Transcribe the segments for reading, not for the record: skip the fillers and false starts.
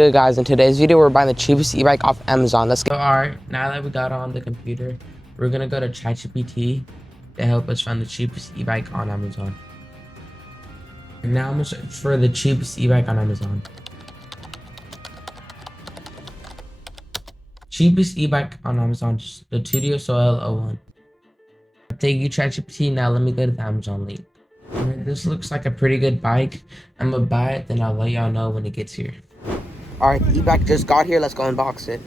good, guys? In today's video, we're buying the cheapest e-bike off Amazon. Let's go. Alright, now that we got on the computer, we're gonna go to ChatGPT to help us find the cheapest e-bike on Amazon. Now I'm gonna search for the cheapest e-bike on Amazon. Cheapest e-bike on Amazon, the Tuttio Soleil 01. Thank you, ChatGPT. Now let me go to the Amazon link. Alright, this looks like a pretty good bike. I'm gonna buy it, then I'll let y'all know when it gets here. Alright, the e-bike just got here. Let's go unbox it.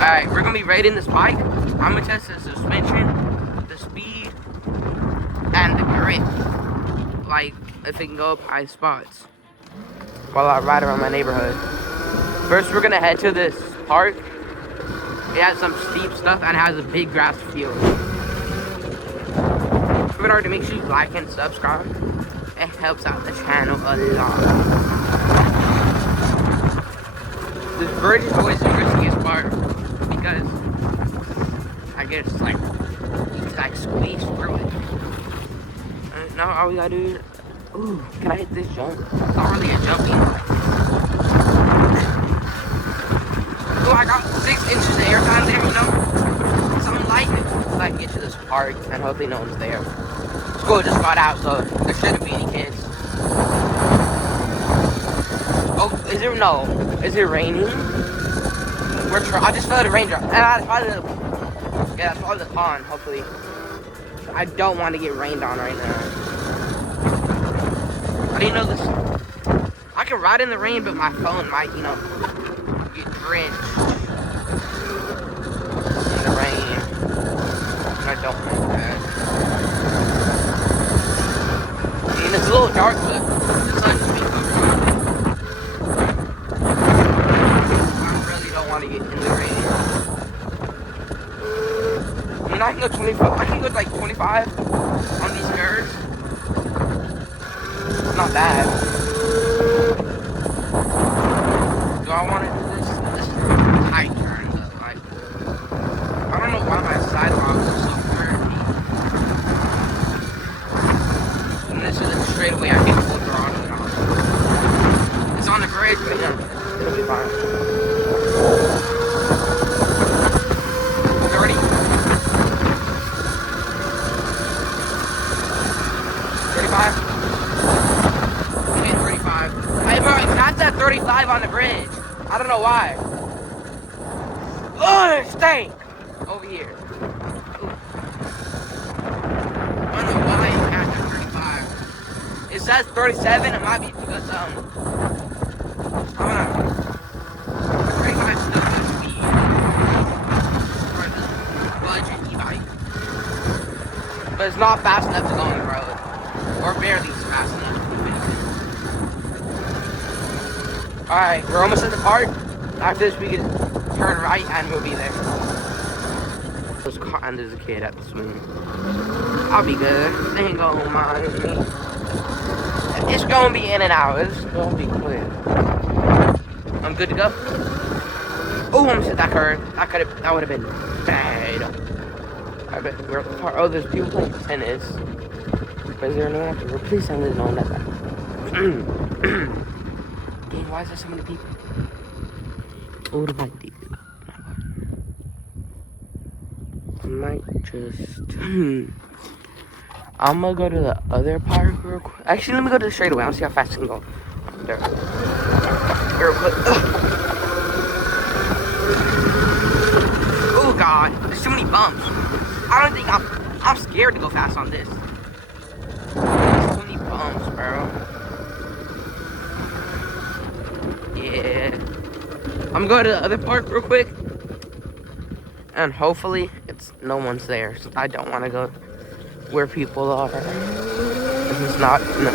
Alright, we're gonna be rating this bike. I'm gonna test the suspension, the speed, and the grip. Like, if it can go up high spots while I ride around my neighborhood. First, we're gonna head to this park. It has some steep stuff and it has a big grass field. Remember to make sure you like and subscribe. It helps out the channel a lot. This bridge is always the riskiest part. Because I guess like squeeze through it. Now all we gotta do is, ooh, can I hit this jump? It's not really a jumping. Ooh, I got 6 inches of airtime there, you know? Something like it. So I can get to this park and hopefully no one's there. School just got out, so there shouldn't be any kids. Oh, is it raining? I just felt a raindrop. And that's probably the pond, hopefully. I don't want to get rained on right now. I didn't know this. I can ride in the rain, but my phone might, you know, get drenched in the rain. And I don't like that. I mean, it's a little dark, but the sun's being covered. To get in the rain. I mean, I can go 25. I can go like 25 on these curves. It's not bad. Do I want to do this? This is a tight turn though. Like, I don't know why my sidewalks are so curvy. And this is a straightaway I get full throttle on. It's on the bridge, but yeah, it'll be fine. 30. Okay, 35. Hey bro, it's not that 35 on the bridge. I don't know why. Oh, it stinks! Over here. Ooh. I don't know why it's not that 35. It says 37, it might be because, I don't know. But it's not fast enough to go on the road. Or barely fast enough to finish. Alright, we're almost at the park. After this, we can turn right and we'll be there. There's caught and there's a kid at the swing. I'll be good. They ain't gonna mind me. It's gonna be in and out. It's gonna be quick. I'm good to go. Oh, I almost hit that curve. That would have been bad. I bet we're at the park. Oh, there's people playing tennis. Is there no one after? Please tell me there's no one at that. Dang, why is there so many people? What if I do? I might just. I'm gonna go to the other park real quick. Actually, let me go to the straightaway. I'll see how fast I can go. There. real quick. Oh God, there's too many bumps. I don't think I'm scared to go fast on this. There's too many bumps, bro. Yeah. I'm going to the other park real quick. And hopefully no one's there. So I don't want to go where people are. It's not. No.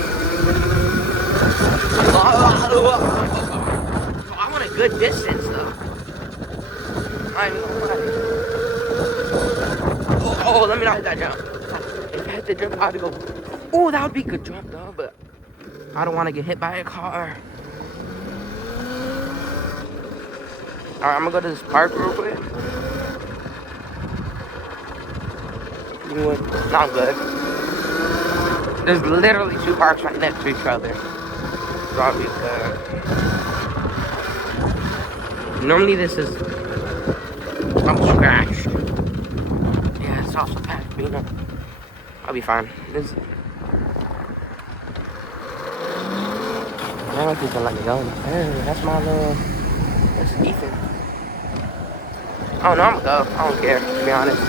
I want a good distance though. Oh, let me not hit that jump. If I hit the jump, I have to go. Oh, that would be a good jump though, but I don't want to get hit by a car. Alright, I'm gonna go to this park real quick. Not good. There's literally 2 parks right next to each other. Probably good. Normally this is scratched. Yeah, it's also packed, but you know, I'll be fine. This. I don't think they'll let me go. Hey, that's my little. That's Ethan. Oh no, I'm gonna go. I don't care, to be honest.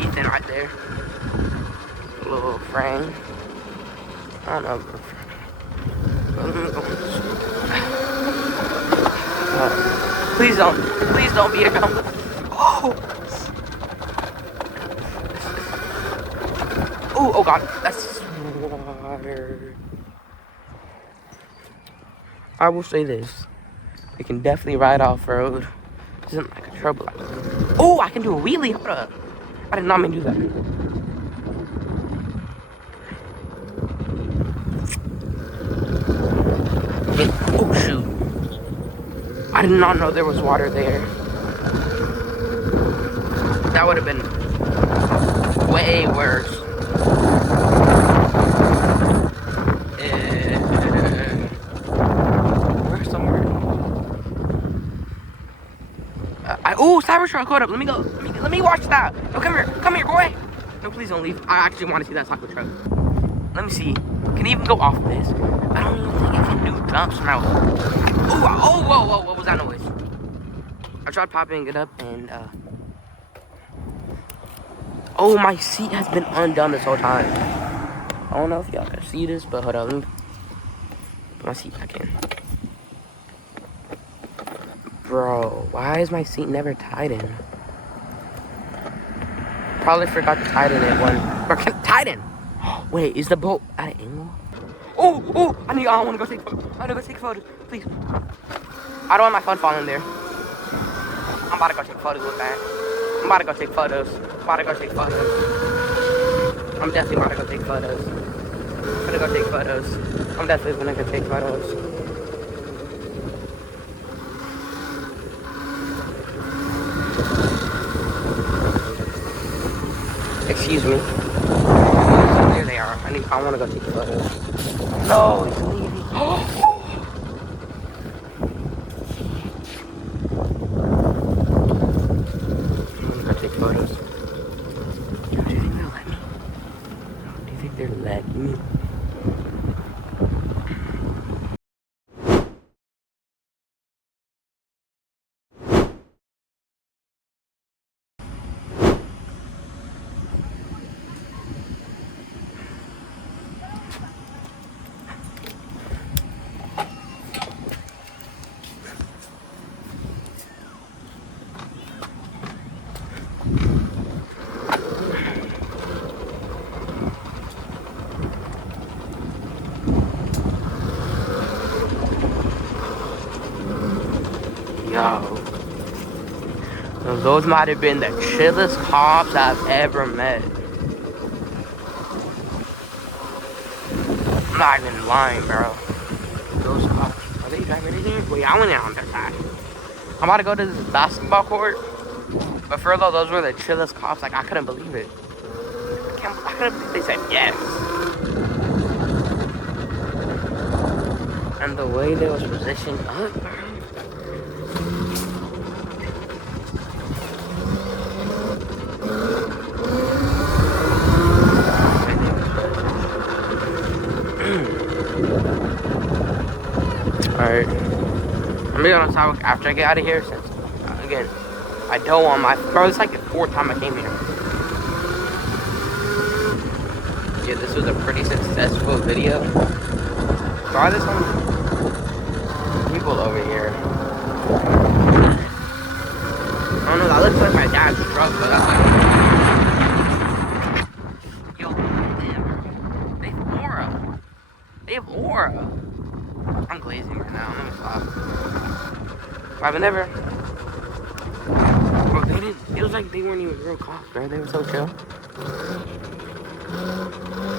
Ethan right there. Little Frank. I don't know. Please don't be a gum. Oh! Oh God, that's water. I will say this. We can definitely ride off-road. This isn't like a trouble. Oh, I can do a wheelie. Hold up. I did not mean to do that. Oh, shoot. I did not know there was water there. That would have been way worse. Where's somewhere? Oh, Cybertruck, hold up. Let me go. Let me watch that. No, come here, boy. No, please don't leave. I actually want to see that taco truck. Let me see. Can it even go off of this? I don't even think it can do jumps now. Oh, whoa, what was that noise? I tried popping it up and, oh, my seat has been undone this whole time. I don't know if y'all can see this, but hold on. Let me put my seat back in. Bro, why is my seat never tighten? Probably forgot to tighten it when... Or can tighten! Wait, is the boat at an angle? Oh! I want to go take photos. I want to go take photos, please. I don't want my phone falling there. I'm about to go take photos with that. I'm about to go take photos. I'm definitely about to go take photos. I'm definitely gonna go take photos. Excuse me. There they are. I want to go take photos. No, it's leaving. I'm gonna go take photos. Do you think they'll let me? Do you think they're letting me? Yo, those might have been the chillest cops I've ever met. I'm not even lying, bro. Those cops, are they driving in here? Wait, I went in on their side. I'm about to go to this basketball court, but for real, those were the chillest cops. Like, I couldn't believe it. I couldn't believe they said yes. And the way they was positioned up, bro. gonna go on the sidewalk after I get out of here, since, again, I don't want my... Bro, it's like the 4th time I came here. Yeah, this was a pretty successful video. Try this one. People over here. I don't know, that looks like my dad's truck, but that's like... Yo, they have aura. They have aura. I'm glazing right now, I'm gonna stop. I've never... Bro, they didn't... It was like they weren't even real cops, right? They were so chill.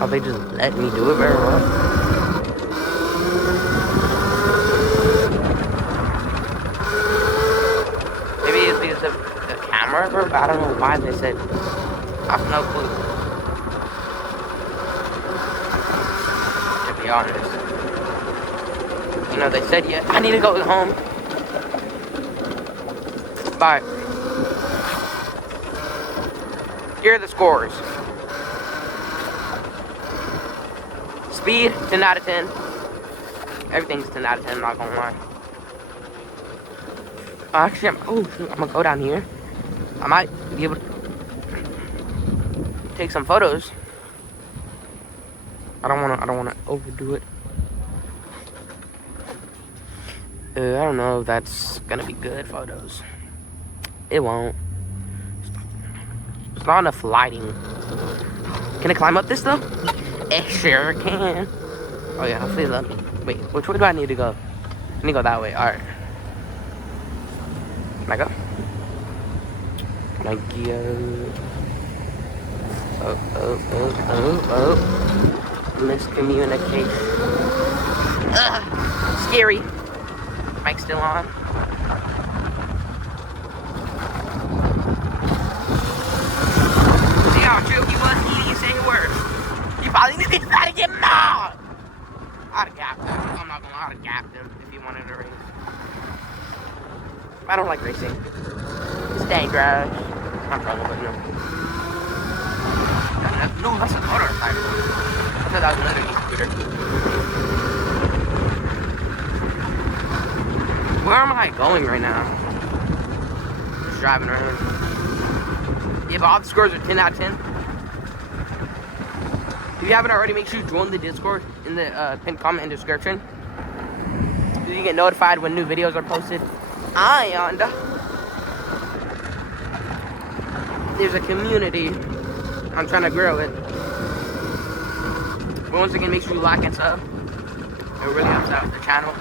Oh, they just let me do it very well. Maybe it's because of the camera, bro. I don't know why they said. I have no clue. To be honest. You know, they said, yeah, I need to go home. Bye. Here are the scores. Speed, 10 out of 10. Everything's 10 out of 10, I'm not gonna lie. Actually, I'm gonna go down here. I might be able to take some photos. I don't wanna overdo it. I don't know if that's gonna be good photos. It won't. There's not enough lighting. Can I climb up this though? It sure can. Oh yeah, hopefully let me. Wait, which way do I need to go? I need to go that way. Alright. Can I go? Can I go? Oh. Miscommunication. Ugh. Scary. Mic's still on. See how true he was? He didn't say a word. You probably knew he was about to get mauled. I'd have gapped him. I'm not gonna lie, I'd have gapped him if he wanted to race. I don't like racing. It's dangerous. I'm probably but no. No, that's a motorcycle. I thought that was another e-scooter. Where am I going right now? Just driving around. Yeah, but all the scores are 10 out of 10. If you haven't already, make sure you join the Discord in the pinned comment and description, so you get notified when new videos are posted. There's a community. I'm trying to grow it. But once again, make sure you like and sub. It really helps out the channel.